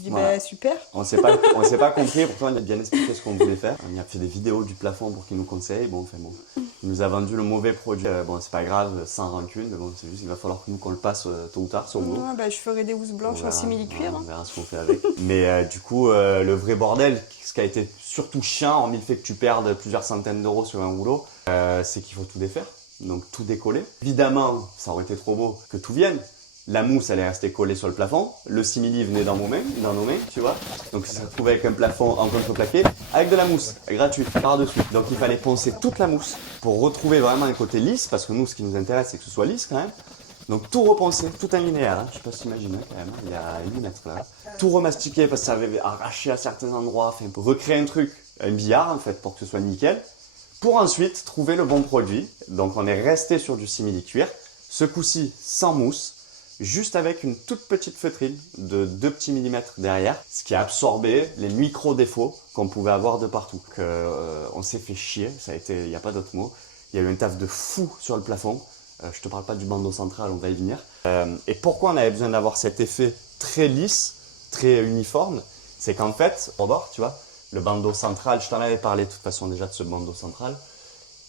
Je dis, Voilà. bah super. On s'est pas compris, pourtant il a bien expliqué ce qu'on voulait faire. On a fait des vidéos du plafond pour qu'il nous conseille. Bon, enfin bon, il nous a vendu le mauvais produit. Bon, c'est pas grave, sans rancune, mais bon, c'est juste qu'il va falloir que nous qu'on le passe tôt ou tard sur le boulot. Ouais, bah, je ferai des housses blanches en simili-cuir. On verra ce qu'on fait avec. Mais du coup, le vrai bordel, ce qui a été surtout chiant, hormis le fait que tu perdes plusieurs centaines d'euros sur un rouleau, c'est qu'il faut tout défaire. Donc tout décoller. Évidemment, ça aurait été trop beau que tout vienne. La mousse, elle est restée collée sur le plafond. Le simili venait dans nos mains, tu vois. Donc ça se retrouvait avec un plafond en contreplaqué, avec de la mousse, gratuite, par-dessus. Donc il fallait poncer toute la mousse pour retrouver vraiment un côté lisse, parce que nous, ce qui nous intéresse, c'est que ce soit lisse quand même. Donc tout reponcer, tout un linéaire, hein. Je sais pas si t'imagines quand même, il y a 8 mètres là. Tout remastiquer parce que ça avait arraché à certains endroits, enfin, pour recréer un truc, un billard en fait, pour que ce soit nickel. Pour ensuite trouver le bon produit. Donc on est resté sur du simili-cuir, ce coup-ci sans mousse, juste avec une toute petite feutrine de 2 petits millimètres derrière, ce qui a absorbé les micro-défauts qu'on pouvait avoir de partout. Donc, on s'est fait chier, ça a été, il n'y a pas d'autre mot. Il y a eu un taf de fou sur le plafond. Je te parle pas du bandeau central, on va y venir. Et pourquoi on avait besoin d'avoir cet effet très lisse, très uniforme, c'est qu'en fait, rebord, tu vois, le bandeau central, je t'en avais parlé de toute façon déjà de ce bandeau central,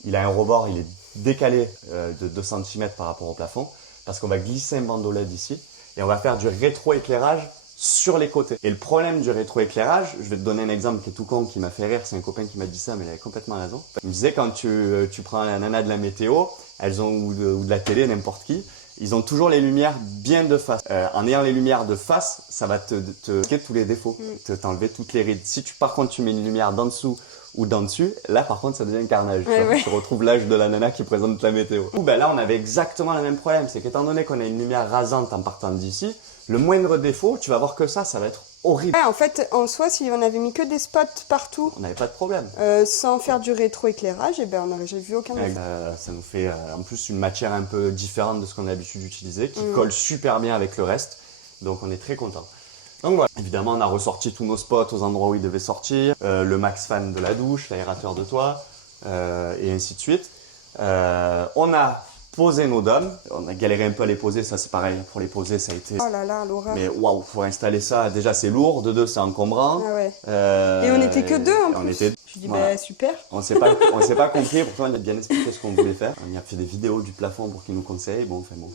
il a un rebord, il est décalé de 2 cm par rapport au plafond, parce qu'on va glisser un bandeau LED ici, et on va faire du rétroéclairage sur les côtés. Et le problème du rétroéclairage, je vais te donner un exemple qui est tout con, qui m'a fait rire, c'est un copain qui m'a dit ça, mais il avait complètement raison. Il me disait quand tu prends la nana de la météo, elles ont, ou de la télé, n'importe qui, ils ont toujours les lumières bien de face. En ayant les lumières de face, ça va te tous les défauts, t'enlever toutes les rides. Si par contre tu mets une lumière d'en dessous ou d'en dessus, là par contre ça devient un carnage. Tu retrouves l'âge de la nana qui présente la météo. Ben là on avait exactement le même problème, c'est qu'étant donné qu'on a une lumière rasante en partant d'ici, le moindre défaut, tu vas voir que ça va être horrible. Ouais, en fait, en soi, si on avait mis que des spots partout, on n'avait pas de problème. Sans faire du rétroéclairage, et ben on n'aurait jamais vu aucun défaut. Ça nous fait en plus une matière un peu différente de ce qu'on a l'habitude d'utiliser, qui colle super bien avec le reste, donc on est très content. Donc voilà, évidemment on a ressorti tous nos spots aux endroits où ils devaient sortir, le max fan de la douche, l'aérateur de toit, et ainsi de suite. On a posé nos dômes, on a galéré un peu à les poser, ça c'est pareil, pour les poser ça a été... Oh là là, l'horreur. Mais waouh, pour installer ça, déjà c'est lourd, de deux c'est encombrant. Ah ouais. Et on n'était que deux en plus. Je dis voilà. bah super. On s'est pas compris, pourtant il a bien expliqué ce qu'on voulait faire. On a fait des vidéos du plafond pour qu'il nous conseille. Bon, enfin bon,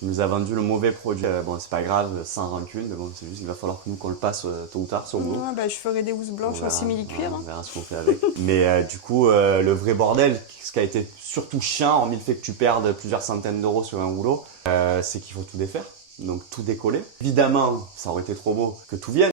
il nous a vendu le mauvais produit. Bon, c'est pas grave, sans rancune, mais bon, c'est juste qu'il va falloir que nous qu'on le passe tôt ou tard sur le boulot. Ouais, bah, je ferai des housses blanches en simili-cuir. On verra ce qu'on fait avec. Mais du coup, le vrai bordel, ce qui a été surtout chiant, hormis le fait que tu perdes plusieurs centaines d'euros sur un rouleau, c'est qu'il faut tout défaire. Donc tout décoller. Évidemment, ça aurait été trop beau que tout vienne.